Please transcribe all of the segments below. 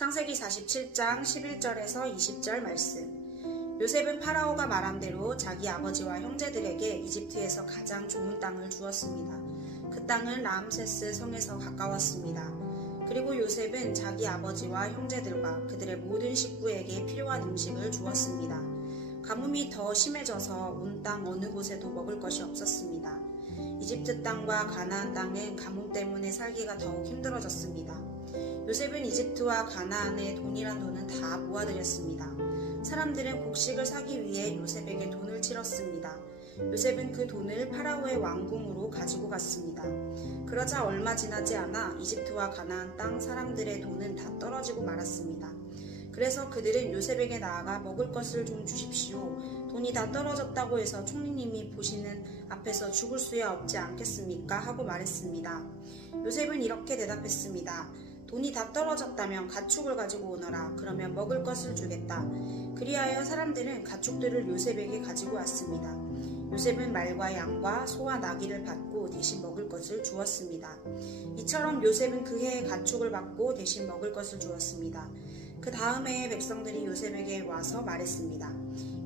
창세기 47장 11절에서 20절 말씀. 요셉은 파라오가 말한 대로 자기 아버지와 형제들에게 이집트에서 가장 좋은 땅을 주었습니다. 그 땅은 라암세스 성에서 가까웠습니다. 그리고 요셉은 자기 아버지와 형제들과 그들의 모든 식구에게 필요한 음식을 주었습니다. 가뭄이 더 심해져서 온 땅 어느 곳에도 먹을 것이 없었습니다. 이집트 땅과 가나안 땅은 가뭄 때문에 살기가 더욱 힘들어졌습니다. 요셉은 이집트와 가나안에 돈이란 돈은 다 모아들였습니다. 사람들은 곡식을 사기 위해 요셉에게 돈을 치렀습니다. 요셉은 그 돈을 파라오의 왕궁으로 가지고 갔습니다. 그러자 얼마 지나지 않아 이집트와 가나안 땅 사람들의 돈은 다 떨어지고 말았습니다. 그래서 그들은 요셉에게 나아가 먹을 것을 좀 주십시오. 돈이 다 떨어졌다고 해서 총리님이 보시는 앞에서 죽을 수야 없지 않겠습니까? 하고 말했습니다. 요셉은 이렇게 대답했습니다. 돈이 다 떨어졌다면 가축을 가지고 오너라. 그러면 먹을 것을 주겠다. 그리하여 사람들은 가축들을 요셉에게 가지고 왔습니다. 요셉은 말과 양과 소와 나귀를 받고 대신 먹을 것을 주었습니다. 이처럼 요셉은 그 해에 가축을 받고 대신 먹을 것을 주었습니다. 그 다음 해에 백성들이 요셉에게 와서 말했습니다.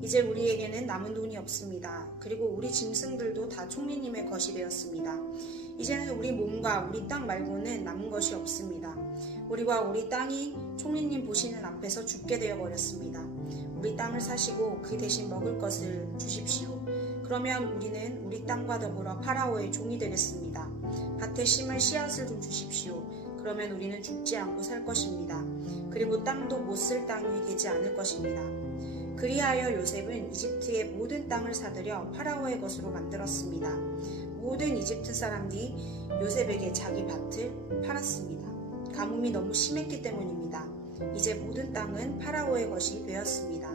이제 우리에게는 남은 돈이 없습니다. 그리고 우리 짐승들도 다 총리님의 것이 되었습니다. 이제는 우리 몸과 우리 땅 말고는 남은 것이 없습니다. 우리와 우리 땅이 총리님 보시는 앞에서 죽게 되어 버렸습니다. 우리 땅을 사시고 그 대신 먹을 것을 주십시오. 그러면 우리는 우리 땅과 더불어 파라오의 종이 되겠습니다. 밭에 심을 씨앗을 좀 주십시오. 그러면 우리는 죽지 않고 살 것입니다. 그리고 땅도 못 쓸 땅이 되지 않을 것입니다. 그리하여 요셉은 이집트의 모든 땅을 사들여 파라오의 것으로 만들었습니다. 모든 이집트 사람들이 요셉에게 자기 밭을 팔았습니다. 가뭄이 너무 심했기 때문입니다. 이제 모든 땅은 파라오의 것이 되었습니다.